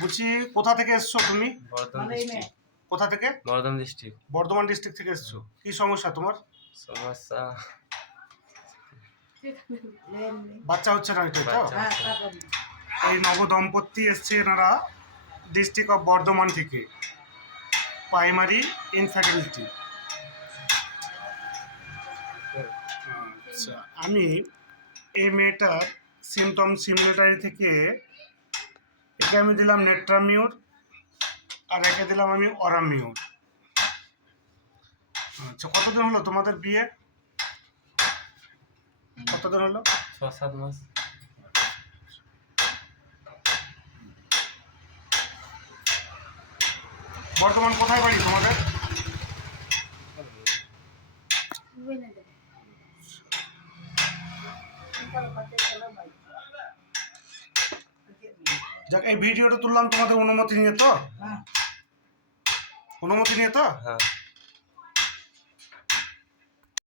বলছি কোথা থেকে এসছো তুমি? বর্ধমান ডিস্ট্রিক্ট কোথা থেকে? বর্ধমান ডিস্ট্রিক্ট বর্ধমান ডিস্ট্রিক্ট থেকে এসছো। কি সমস্যা তোমার? সমস্যা? বাচ্চা হচ্ছে না এটা তো? বাচ্চা এই নবদম্পতি এসছে এনারা ডিস্ট্রিক্ট অফ বর্ধমান থেকে। প্রাইমারি ইনফার্টিলিটি আচ্ছা আমি এই মেয়েটার সিমটম সিমুলেটারি থেকে একে আমি দিলাম নেট্রামিউর আর একে দিলাম আমি অরামিউর। আচ্ছা কতদিন হলো তোমাদের বিয়ে? কতদিন হলো? ছ সাত মাস। বর্তমান কোথায় বাড়ি তোমাদের? যাক এই ভিডিওটা তুললাম তোমাদের অনুমতি নিয়ে তো? অনুমতি নিয়ে তো? হ্যাঁ।